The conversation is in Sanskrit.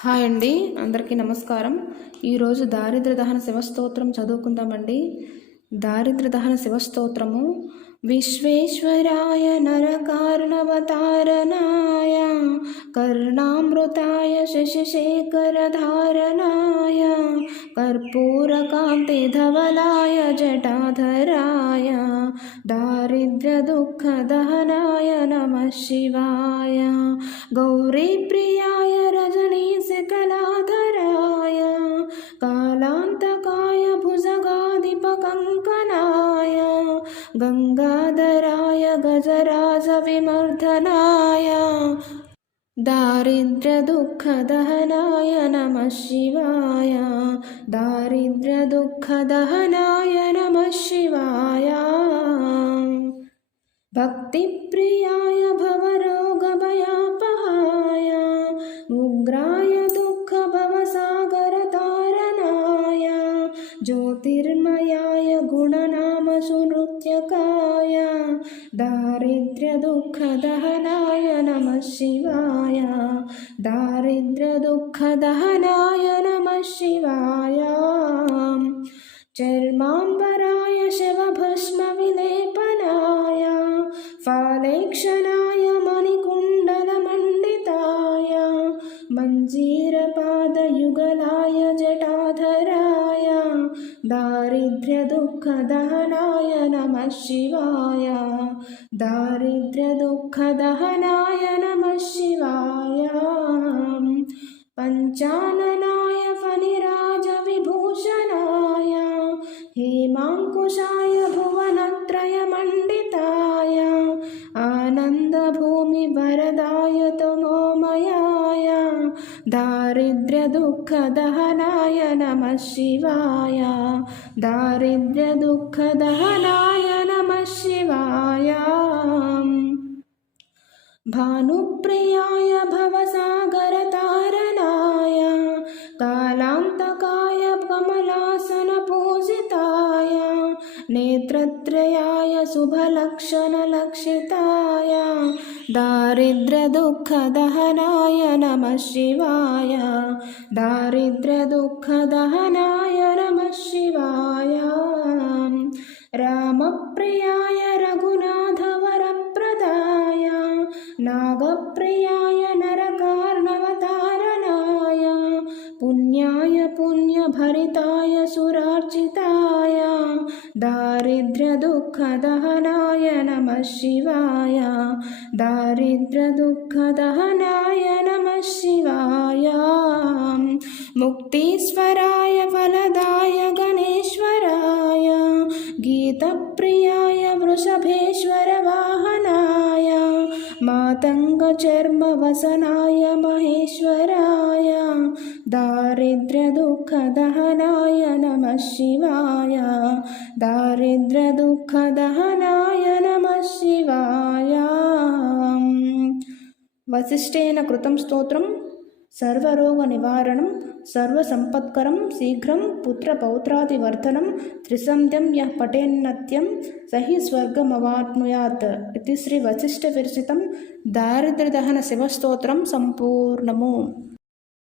హాయ్ అండి, అందరికీ నమస్కారం. ఈరోజు దారిద్ర్య దహన శివస్తోత్రం చదువుకుందామండి. దారిద్ర్య దహన శివస్తోత్రము. విశ్వేశ్వరాయ నరకార్ణవతారణాయ కర్ణామృతాయ శశిశేఖరధారణాయ కర్పూరకాంతిధవలాయ జటాధరాయ దారిద్ర్యదుఃఖదహనాయ నమః శివాయ గౌరీప్రియాయ రజనీశకలాధరాయ కాలాంతకాయ భుజగాధిపకంకనాయ గంగాధరాయ గజరాజవిమర్దనాయ दारिद्र्यदुःखदहनाय नमः शिवाय दारिद्र्यदुःखदहनाय नमः शिवाय भक्तिप्रियाय भवरोगभयापहाय उग्राय दुःखभवसागरतारणाय ज्योतिर्मयाय गुणनामसुनृत्यकाय दारिद्र्यदुःखदहनाय नमः शिवाय दारिद्र्यदुःखदहनाय नमः शिवाय चर्माम्बराय शिवभस्मविलेपनाय फालेक्षणाय मणिकुण्डलमण्डिताय मञ्जीरपादयुगलाय जटाधराय दारिद्र्यदुःखदहनाय नमः शिवाय दारिद्र्यदुःखदहनाय नमः शिवाय पञ्चाननाय फणिराजविभूषणाय हेमाङ्कुशाय भुवनत्रयमण्डिताय आनन्दभूमिवरदाय तमोमयाय दारिद्र्यदुःखदहनाय नमः शिवाय दारिद्र्यदुःखदहनाय नमः शिवाय भानुप्रियाय भवसागरतारणाय कालान्तकाय कमलासनपूजिताय नेत्रत्रयाय शुभलक्षणलक्षिताय दारिद्र्यदुःखदहनाय नमः शिवाय दारिद्र्यदुःखदहनाय नमः शिवाय रामप्रियाय रघुनाथवरप्रदाय नागप्रियाय नरकार्णवतारणाय पुण्याय पुण्यभरिताय सुरार्चिताय दारिद्र्यदुःखदहनाय नमः शिवाय दारिद्र्यदुःखदहनाय नमः शिवाय मुक्तीश्वराय फलदाय गणेश्वराय गीतप्रियाय वृषभेश्वरवाहनाय मातङ्गचर्मवसनाय महेश्वराय दारिद्र्यदुःखदहनाय नमः शिवाय दारिद्र्यदुःखदहनाय नमः शिवाय वसिष्ठेन कृतं स्तोत्रं सर्वरोगनिवारणं सर्वसम्पत्करं शीघ्रं पुत्रपौत्रादिवर्धनं त्रिसन्ध्यं यः पठेन्नित्यं स हि स्वर्गमवाप्नुयात् इति श्री वसिष्ठविरचितं दारिद्र्यदहन शिवस्तोत्रं सम्पूर्णम्।